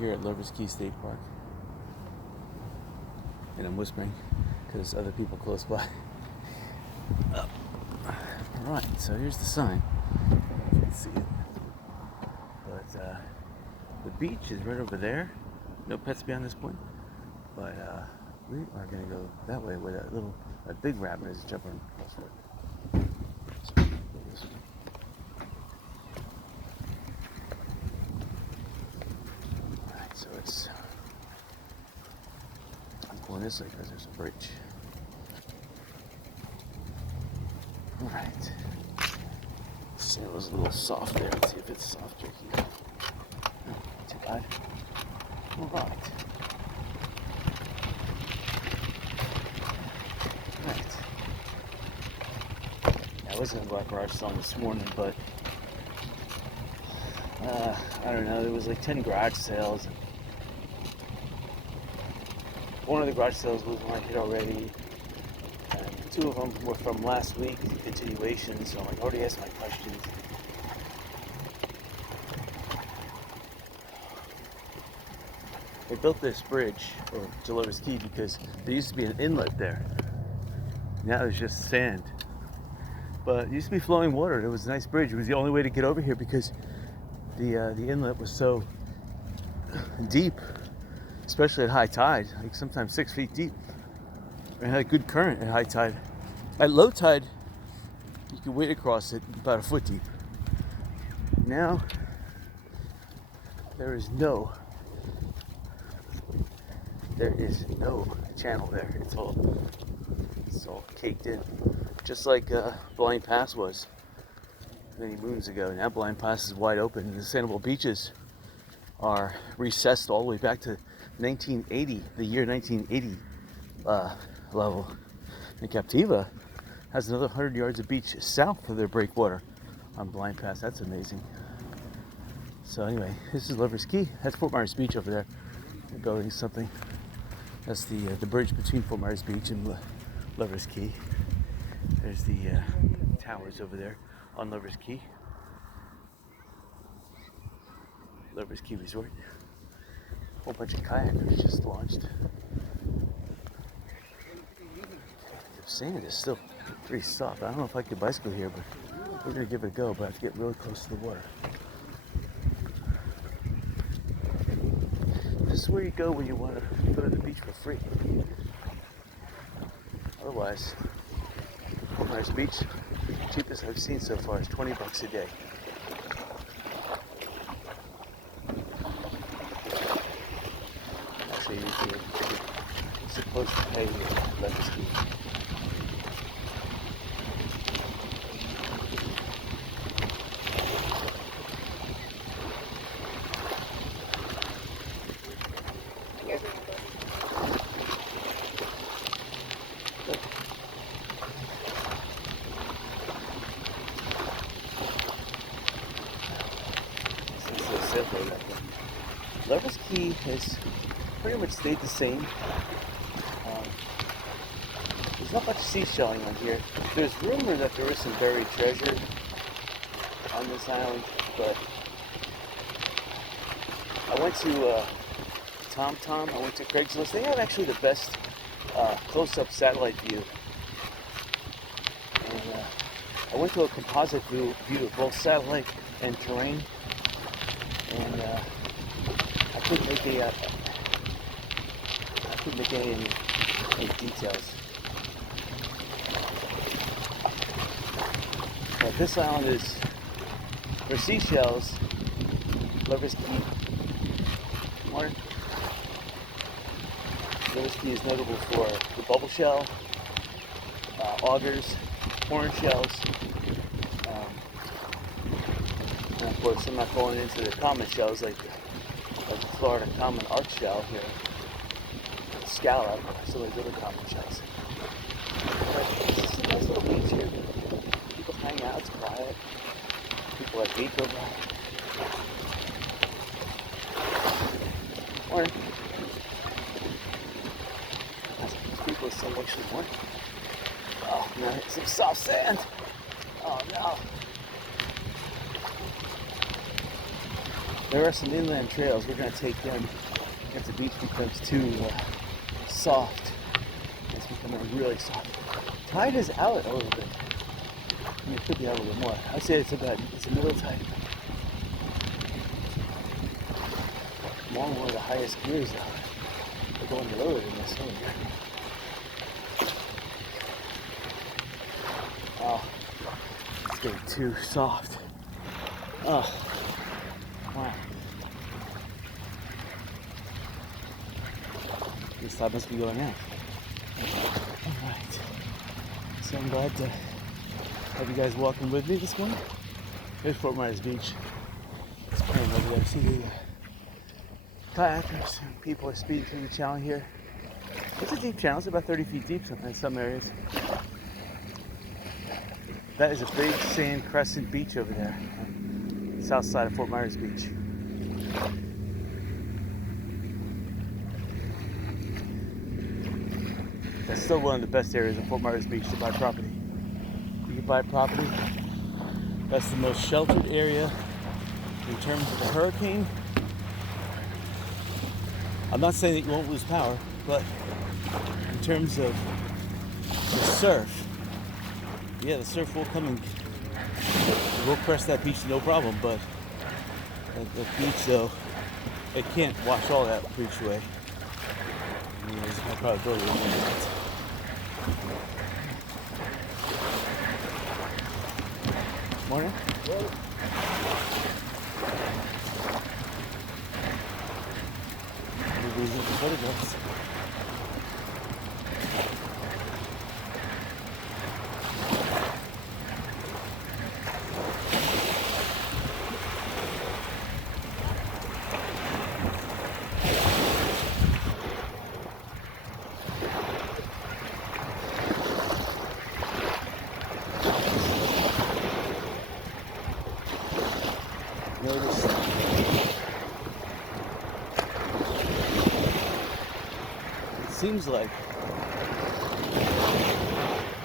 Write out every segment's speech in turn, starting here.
here at Lovers Key State Park. And I'm whispering because other people close by. Alright, so here's the sign. You can see it. But the beach is right over there. No pets beyond this point. But we are going to go that way where that big rabbit is jumping across the road. So, go this way. Alright, so I'm going this way because there's a bridge. Alright. So it was a little soft there. Let's see if it's softer here. Not too bad. Alright. Right. I was going to go out garage sale this morning, but I don't know. There was like 10 garage sales. One of the garage sales was one I hit already. Two of them were from last week, continuation, so I already asked my questions. They built this bridge, or to Lovers Key, because there used to be an inlet there. Now there's just sand. But it used to be flowing water. It was a nice bridge. It was the only way to get over here because the inlet was so deep, especially at high tide, like sometimes 6 feet deep. It had a good current at high tide. At low tide, you could wade across it about a foot deep. Now, there is no channel there. It's all caked in, just like Blind Pass was many moons ago. Now Blind Pass is wide open, and the Sanibel beaches are recessed all the way back to 1980, the year 1980 level. And Captiva has another 100 yards of beach south of their breakwater on Blind Pass. That's amazing. So anyway, this is Lovers Key. That's Fort Myers Beach over there. They're building something. That's the bridge between Fort Myers Beach and Lovers Key. There's the towers over there on Lovers Key. Lovers Key Resort. A whole bunch of kayakers just launched. The sand is still pretty soft. I don't know if I could bicycle here, but we're going to give it a go, but I have to get really close to the water. This is where you go when you want to go to the beach for free. Otherwise, Fort Myers Beach, cheapest I've seen so far is $20 a day. Actually, you're supposed to pay Lovers Key. Lovers Key has pretty much stayed the same. There's not much seashelling on here. There's rumor that there is some buried treasure on this island, but I went to TomTom, I went to Craigslist. They have actually the best close-up satellite view. And I went to a composite view of both satellite and terrain, and I couldn't make any details. But this island is for seashells. Lovers Key. Lovers Key is notable for the bubble shell, augers, horn shells, and of course I'm not going into the common shells like the Florida common arch shell here, scallop, some of these other common shells. But it's just a nice little beach here. People hang out, it's quiet. People at beach over there. Morning. These people are so much this morning. Oh no, it's some soft sand. Oh no. There are some inland trails. We're going to take them if the beach becomes too soft. It's becoming really soft. Tide is out a little bit. I mean, it could be out a little bit more. I'd say it's a middle tide. I'm on one of the highest gears now. We're going lower than this over here. Oh, it's getting too soft. Oh, wow. This tide must be going out. Alright. So I'm glad to have you guys walking with me this morning. Here's Fort Myers Beach. It's playing over there. See the kayakers and people are speeding through the channel here. It's a deep channel. It's about 30 feet deep in some areas. That is a big sand crescent beach over there, south side of Fort Myers Beach. That's still one of the best areas of Fort Myers Beach to buy property. You can buy property. That's the most sheltered area in terms of a hurricane. I'm not saying that you won't lose power, but in terms of the surf, yeah, the surf will come and we'll crush that beach no problem, but the beach though, it can't wash all that beach away. I mean, there's a probability of that. Morning. Hello. Everybody's looking for photographs. Notice it seems like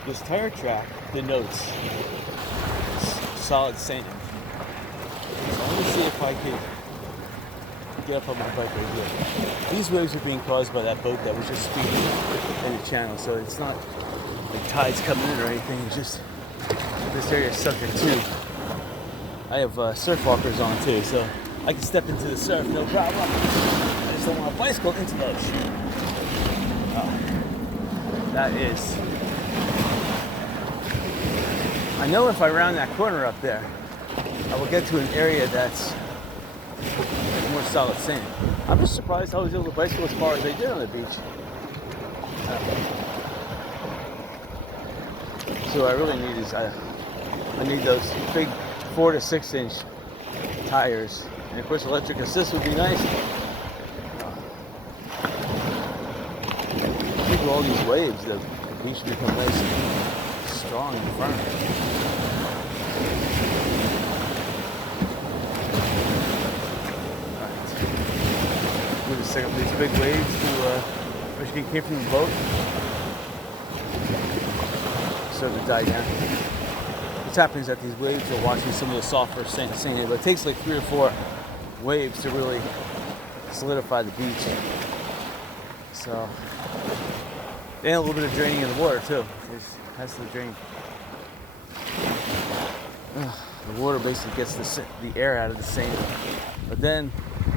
this tire track denotes solid sand. So I'm going to see if I can get up on my bike right here. These waves are being caused by that boat that was just speeding in the channel, so it's not like tides coming in or anything. It's just this area is subject to. I have surf walkers on too, so I can step into the surf, no problem. I just don't want a bicycle into the ocean. That is. I know if I round that corner up there, I will get to an area that's more solid sand. I'm just surprised I was able to bicycle as far as I did on the beach. So what I really need is I need those big 4 to 6 inch tires, and of course electric assist would be nice. I think with all these waves the beach should become nice and strong and firm. Alright, we'll just take up these big waves to Michigan came from the boat. Start to die down. What's happening is that these waves are washing some of the softer sand, but it takes like 3 or 4 waves to really solidify the beach. So, and a little bit of draining of the water too. It has to drain. The water basically gets the air out of the sand, but then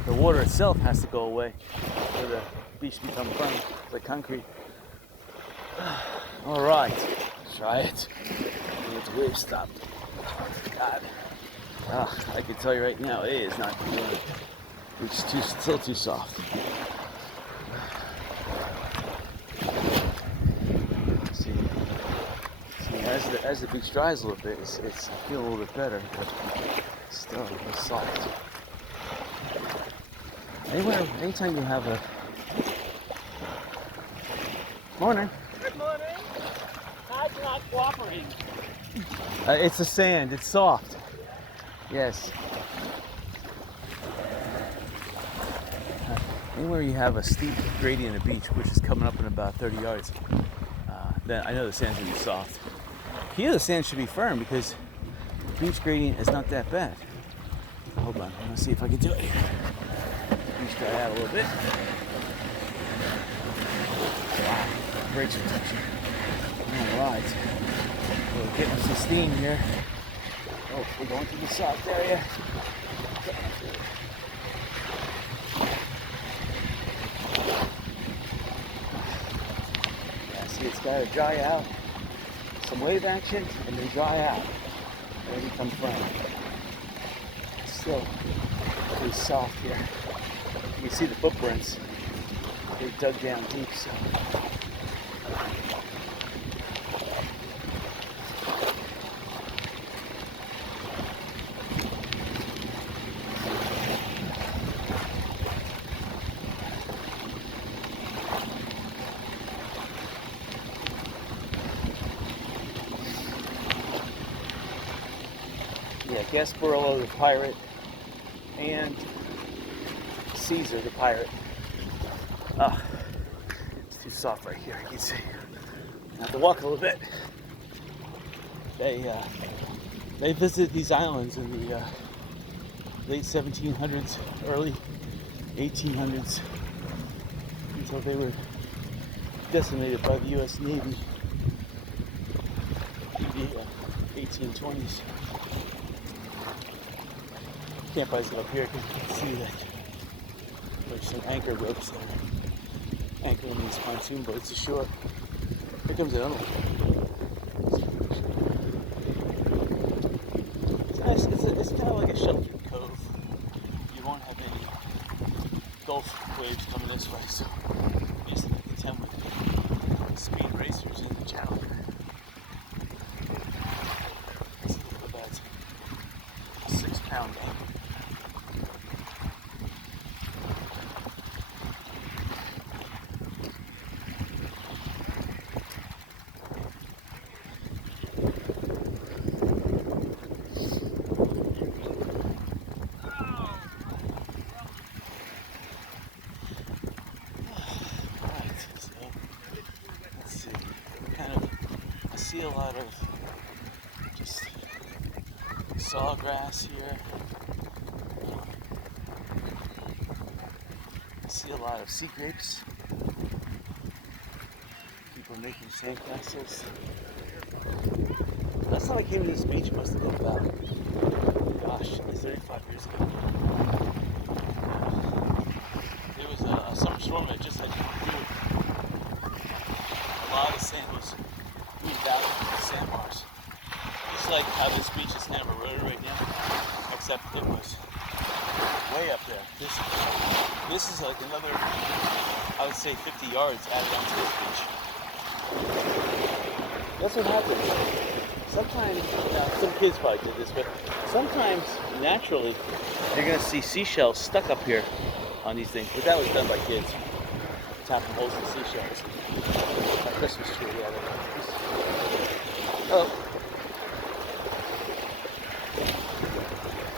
the water itself has to go away for the beach to become firm, like concrete. All right, try it. Get the wave stopped. Oh, God. I can tell you right now, it is not good. It's still too soft. See, as the beach dries a little bit, it's feeling a little bit better, but still it's soft. Anytime you have a morning. Good morning. Tide's not cooperating. It's the sand. It's soft. Yes. Anywhere you have a steep gradient of beach, which is coming up in about 30 yards, then I know the sand's gonna be soft. Here the sand should be firm because the beach gradient is not that bad. Hold on. on. I'm gonna see if I can do it here. Reach that out a little bit. Wow, brakes are touching. Alright, we're getting some steam here. Oh, we're going to the soft area. Yeah, see, it's got to dry out. Some wave action and then dry out. And then become firm. It's still pretty soft here. You can see the footprints. They dug down deep, so. Yeah, Gasparillo the pirate and Caesar the pirate. Ah, it's too soft right here, you can see. I have to walk a little bit. They visited these islands in the late 1700s, early 1800s, until they were decimated by the U.S. Navy in the 1820s. Campfires up here because you can see that there's some anchor ropes that are anchoring these pontoon boats ashore. Here comes another one. It's nice. It's kind of like a sheltered cove. You won't have any Gulf waves coming this way, so you just have to contend with speed racers in the channel. This is about a 6-pound bag. I see a lot of just sawgrass here. I see a lot of sea grapes. People making sandcastles. Last time I came to this beach, it must have been about, gosh, 35 years ago. There was a summer storm that just had come through. A lot of sand was moved out of the sandbars. Just like how this beach is kind of eroded right now, except it was way up there. This is like another, I would say 50 yards added onto this beach. That's what happens. Sometimes, some kids probably did this, but sometimes naturally you're going to see seashells stuck up here on these things. But that was done by kids, tapping holes in seashells. A Christmas tree, yeah. Oh,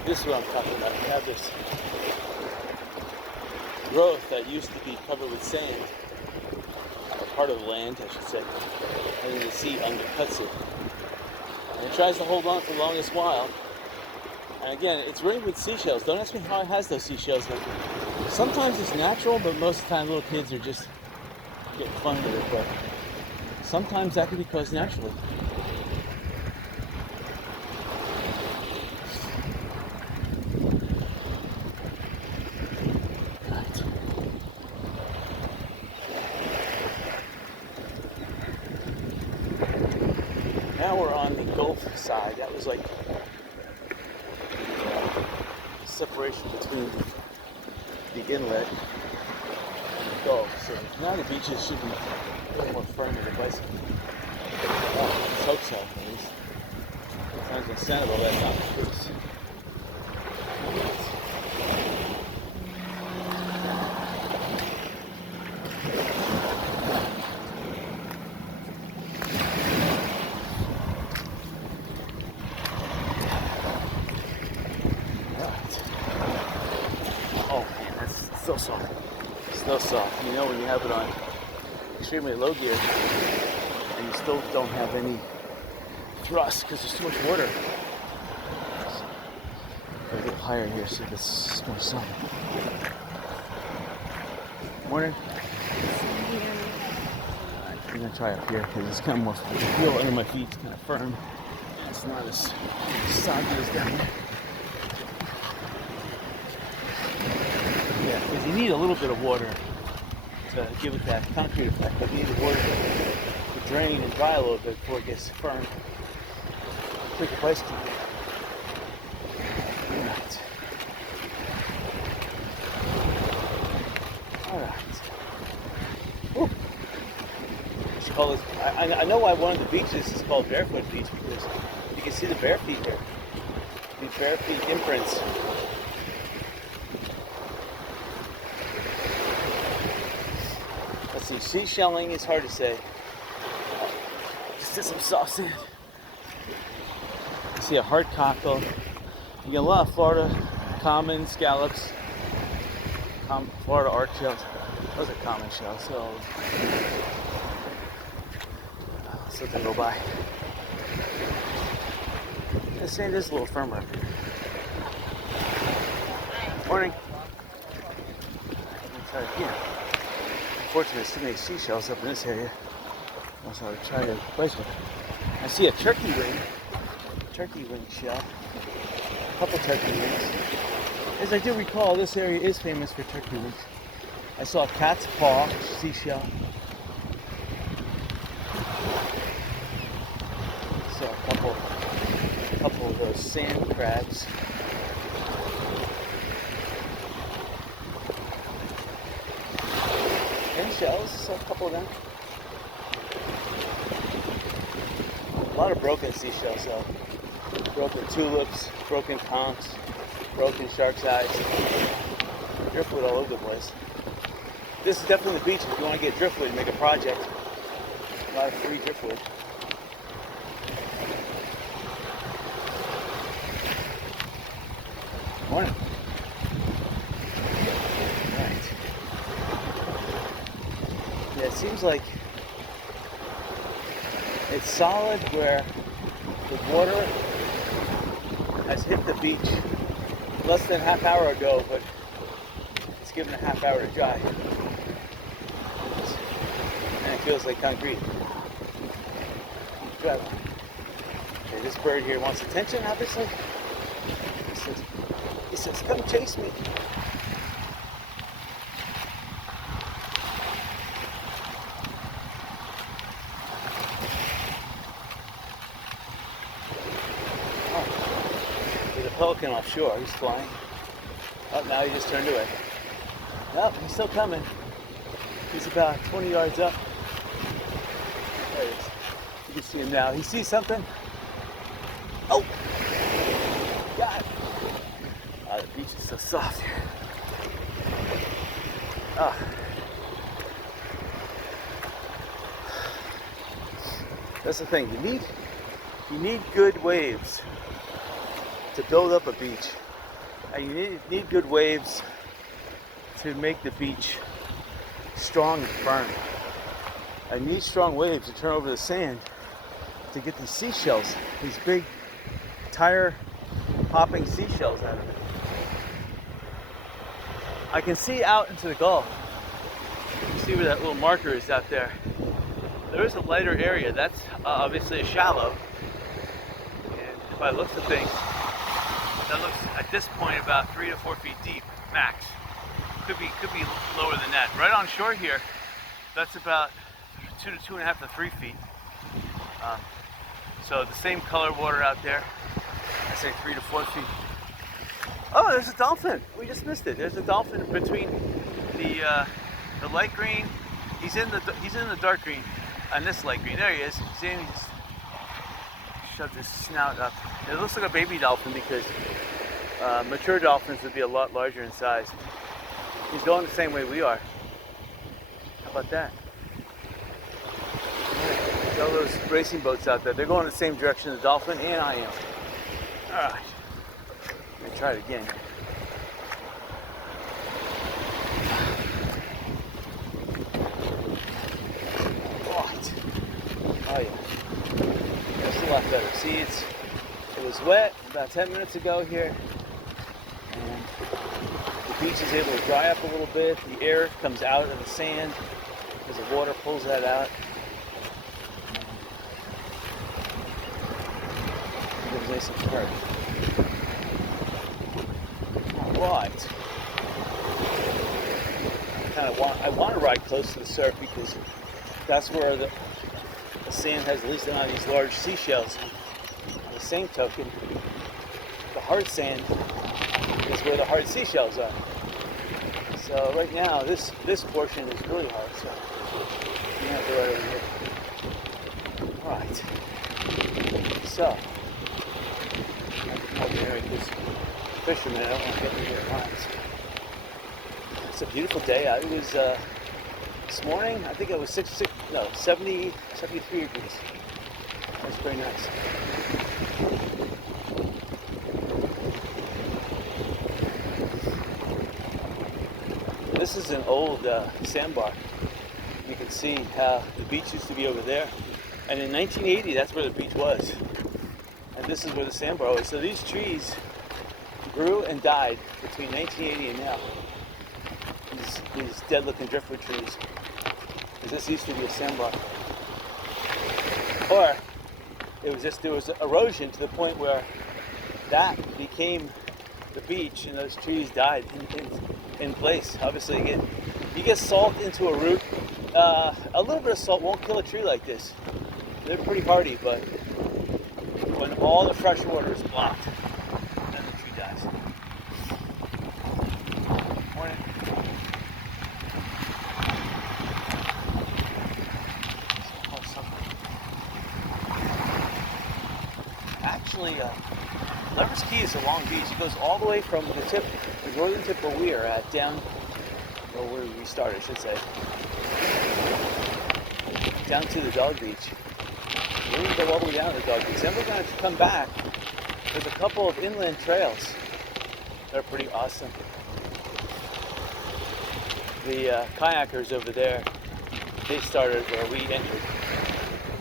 this is what I'm talking about. You have this growth that used to be covered with sand, or part of the land, I should say, and then the sea undercuts it. And it tries to hold on for the longest while. And again, it's ringed with seashells. Don't ask me how it has those seashells. But sometimes it's natural, but most of the time little kids are just getting fun with it. But sometimes that can be caused naturally. Now we're on the Gulf side. That was like the separation between the inlet and the Gulf. So now the beaches should be a little more firm than the bicycle. Well, let's hope so, at least. Sometimes in Sanibel, that's not the case. Still soft. Still soft. You know when you have it on extremely low gear and you still don't have any thrust because there's too much water. It's a little hot. higher here so it's more sun. Morning. I'm gonna try up here because it's kind of more, the feel under my feet is kind of firm. It's not as soggy as down there. Yeah, because you need a little bit of water to give it that concrete effect. But you need the water to drain and dry a little bit before it gets firm. Quick question. Alright. Alright. Call this, I know why one of the beaches is called Barefoot Beach, because you can see the bare feet there. These bare feet imprints. Let's see, seashelling is hard to say. Just did some soft sand. You see a hard cockle. You get a lot of Florida common scallops, Florida arch shells. Those are common shells. So let them go by. The sand is a little firmer. Morning. Try again. Unfortunately, there's too many seashells up in this area. So I'll try to replace it. I see a turkey wing shell. A couple turkey wings. As I do recall, this area is famous for turkey wings. I saw a cat's paw seashell. So a couple of those sand crabs. And shells, so a couple of them. A lot of broken seashells though. Broken tulips, broken conchs, broken shark's eyes. Driftwood all over the place. This is definitely the beach if you want to get driftwood and make a project. A lot of free driftwood. Morning. Right. Yeah, it seems like it's solid where the water has hit the beach less than a half hour ago, but it's given a half hour to dry. And it feels like concrete. Dry. Okay, this bird here wants attention, obviously. He says, come chase me. Oh, there's a pelican offshore. He's flying. Oh, now he just turned away. Nope, he's still coming. He's about 20 yards up. There he is. You can see him now. He sees something. Oh! God! The beach is so soft here. Ah. That's the thing. You need good waves to build up a beach. And you need good waves to make the beach strong and firm. I need strong waves to turn over the sand to get these seashells, these big tire popping seashells out of it. I can see out into the Gulf. You see where that little marker is out there. There is a lighter area. That's obviously a shallow. And by the looks of things, that looks at this point about 3 to 4 feet deep, max. Could be lower than that. Right on shore here, that's about 2 to 2.5 to 3 feet. So the same color water out there. I say 3 to 4 feet. Oh, there's a dolphin. We just missed it. There's a dolphin between the light green. He's in the dark green, and this light green. There he is. See him? He just shoved his snout up. It looks like a baby dolphin because mature dolphins would be a lot larger in size. He's going the same way we are. How about that? All those racing boats out there, they're going the same direction the dolphin and I am. All right. I'm gonna try it again. What? Oh yeah. That's a lot better. See, it was wet about 10 minutes ago here. beach is able to dry up a little bit. The air comes out of the sand as the water pulls that out. It was nice and hard. Right. I want to ride close to the surf because that's where the sand has at least not these large seashells. On the same token, the hard sand is where the hard seashells are. So right now, this portion is really hard. So you have to right over here. Right. So I'm here with this fisherman. I don't want to get into their lines. It's a beautiful day. It was this morning. I think it was 73 degrees. That's very nice. This is an old sandbar. You can see how the beach used to be over there. And in 1980, that's where the beach was. And this is where the sandbar was. So these trees grew and died between 1980 and now. These dead-looking driftwood trees. Because this used to be a sandbar. Or there was erosion to the point where that became the beach and those trees died in place. Obviously, you get salt into a root. A little bit of salt won't kill a tree like this. They're pretty hardy, but when all the fresh water is blocked, then the tree dies. Morning. Actually, Lover's Key is a long beach. It goes all the way from the northern tip where we are at, down, or where we started, I should say, down to the dog beach. We're going to go all the way down to the dog beach. Then we're going to come back. There's a couple of inland trails. They're pretty awesome. The kayakers over there, they started where we entered.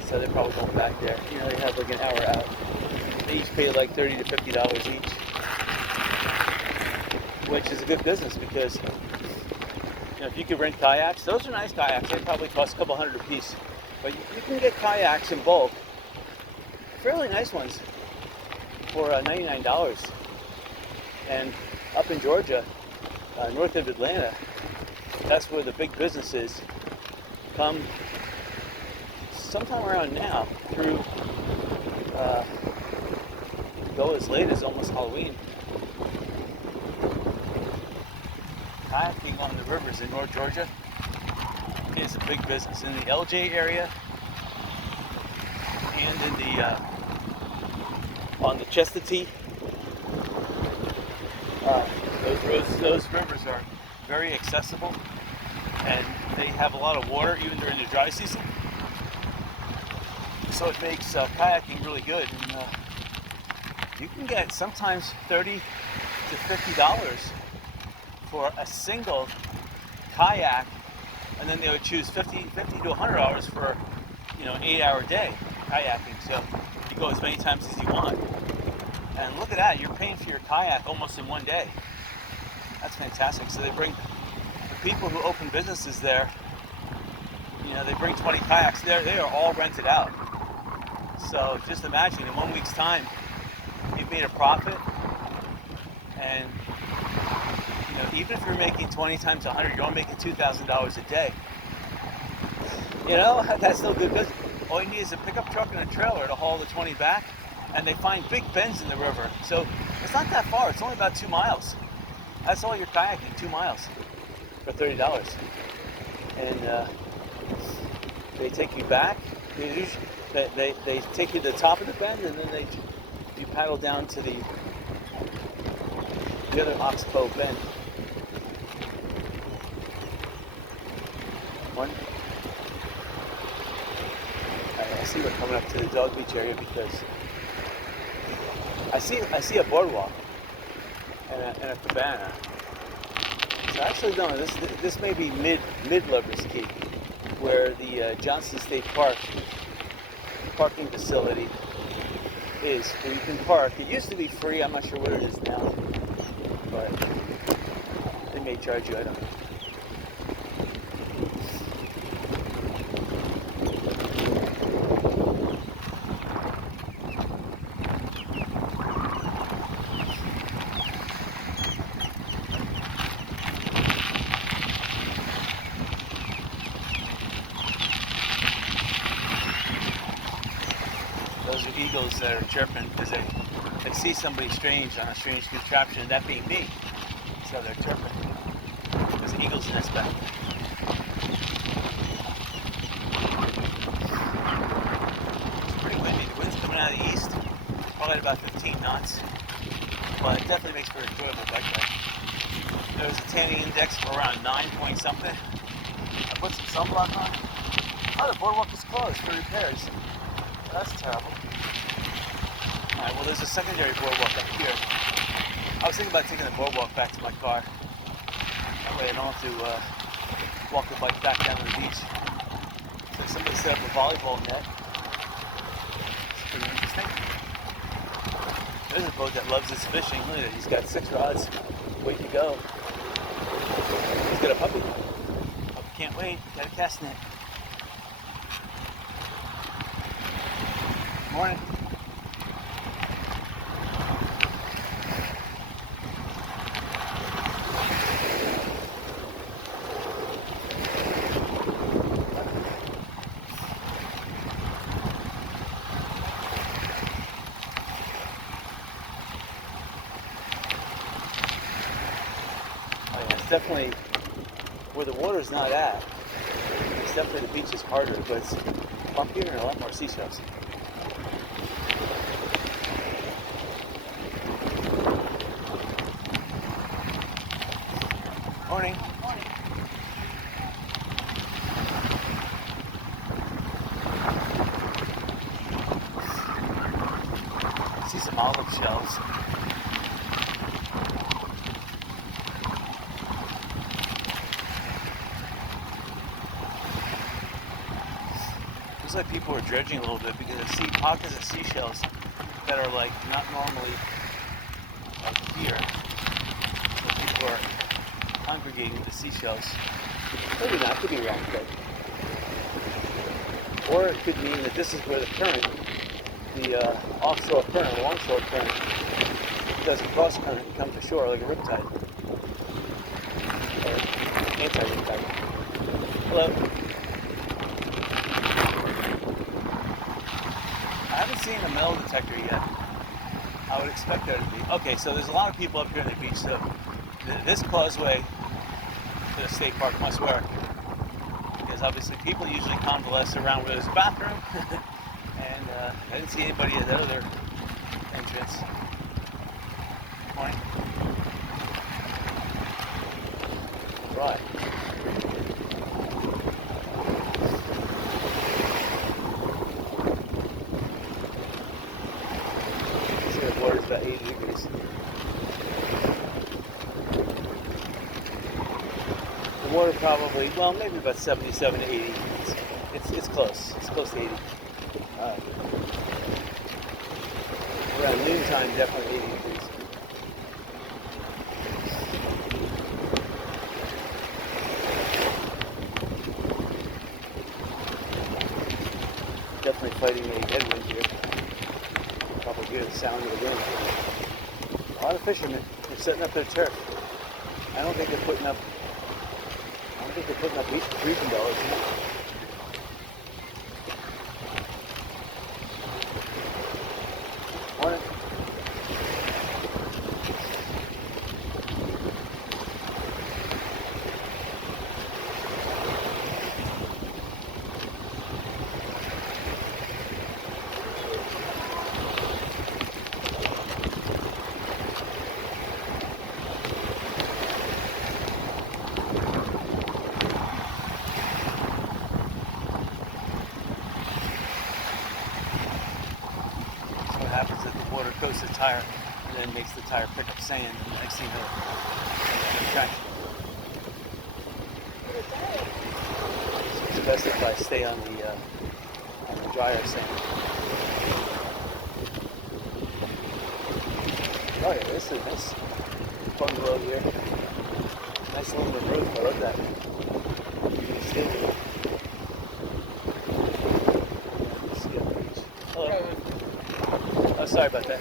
So they're probably going back there. You know, they have like an hour out. They each pay like $30 to $50 each, which is a good business because if you could rent kayaks, those are nice kayaks. They probably cost a couple $100 a piece, but you can get kayaks in bulk, fairly nice ones, for $99. And up in Georgia, north of Atlanta, that's where the big businesses come. Sometime around now through. Go as late as almost Halloween. Kayaking on the rivers in North Georgia is a big business. In the LJ area and in the on the Chestatee, those rivers are very accessible and they have a lot of water even during the dry season. So it makes kayaking really good. And, you can get sometimes $30 to $50 for a single kayak, and then they would choose $50 to $100 for an 8-hour day kayaking. So you go as many times as you want. And look at that, you're paying for your kayak almost in one day. That's fantastic. So they bring the people who open businesses there. They bring 20 kayaks there. They are all rented out. So just imagine in 1 week's time, you've made a profit, and even if you're making 20 times 100, you're only making $2,000 a day. That's still good business. All you need is a pickup truck and a trailer to haul the 20 back, and they find big bends in the river. So it's not that far. It's only about 2 miles. That's all you're kayaking, 2 miles for $30. And they take you back. They take you to the top of the bend, and then you paddle down to the other oxbow bend. One. I see we're coming up to the dog beach area because I see a boardwalk and a cabana. So actually, no, this may be mid Lover's Key, where the Johnson State Park parking facility is, where you can park. It used to be free. I'm not sure what it is now, but may charge you, I don't know. Those are eagles that are chirping because they see somebody strange on a strange contraption, that being me. So they're chirping. There's eagles in this back. It's pretty windy. The wind's coming out of the east, probably at about 15 knots. But it definitely makes for an enjoyable bike ride. There's a tanning index of around 9 point something. I put some sunblock on. Oh, the boardwalk is closed for repairs. That's terrible. Alright, well there's a secondary boardwalk up here. I was thinking about taking the boardwalk back to my car. That way I don't have to walk the bike back down to the beach. So somebody set up a volleyball net. It's pretty interesting. There's a boat that loves this fishing. Look at it, he's got 6 rods waiting to go. He's got a puppy. Puppy can't wait, got a cast net. Morning. Oh yeah, it's definitely where the water's not at. It's definitely the beach is harder, but it's bumpier and a lot more seashells. Morning. Morning. See some olive shells. Looks like people are dredging a little bit because I see pockets of seashells that are like not normally like here. So people are congregating the seashells. Maybe not, could be wrong, but. Or it could mean that this is where the current, the offshore current, longshore current, does a cross current and come to shore like a riptide. Or anti-riptide. Hello. I haven't seen a metal detector yet. I would expect there to be. Okay, so there's a lot of people up here on the beach, so this causeway to the state park must work. Because obviously people usually convalesce around where there's a bathroom. And I didn't see anybody at the other entrance. Morning. Right. See, the water's about 80 degrees. The water probably, well, maybe about 77 to 80. It's close. It's close to 80. Around noontime, definitely 80 degrees. Definitely fighting a headwind here. Probably hear the sound of the wind. A lot of fishermen are setting up their turf. I don't think they're putting up beach umbrellas. Morning. Happens that the water coats the tire and then makes the tire pick up sand, and the next thing you know, traction. So it's best if I stay on the drier sand. Oh yeah, this is a nice bungalow here. Nice little roof. I love that. You can see it. See up the beach. Hello. Oh, sorry about that.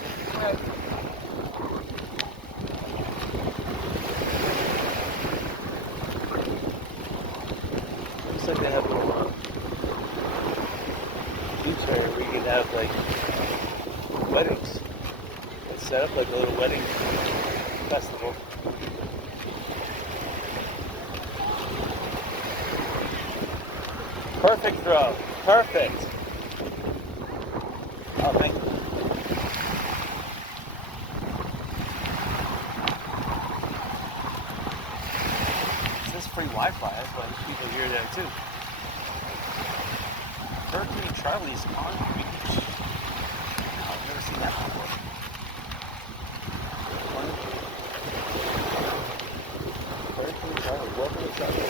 Looks like they have a little beach area where you can have like weddings. It's set up like a little wedding festival. Perfect throw. Perfect. Oh, thank you. It says free Wi-Fi. That's why there's people here there too. Hurricane Charlie's on the beach. I've never seen that before. Hurricane Charlie. Welcome to Charlie.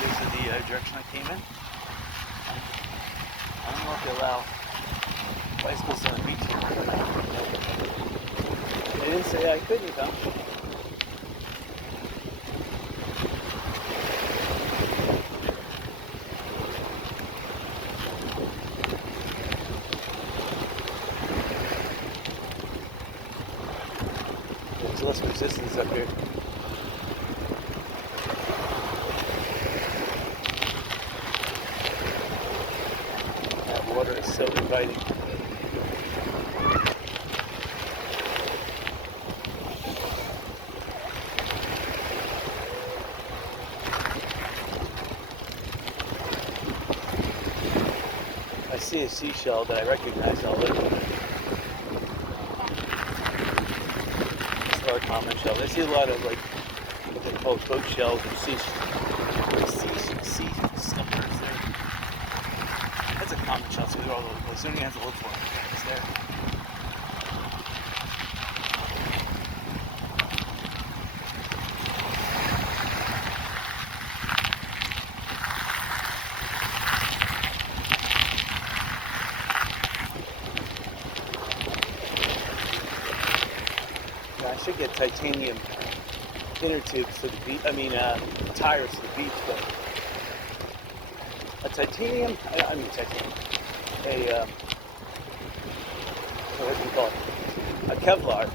Because of the direction I came in. I don't know if they allow bicycles on the beach here. They didn't say I couldn't come. There's less resistance up here. Water is so inviting. I see a seashell that I recognize already. It's our common shell. I see a lot of like what they call boat shells or sea slippers there. That's a common shell, so they're all over the place. You don't even have to look for it. It's there. Yeah, I should get titanium inner tubes for the beach. Tires for the beach, but a titanium. I mean titanium. What do you call it? A Kevlar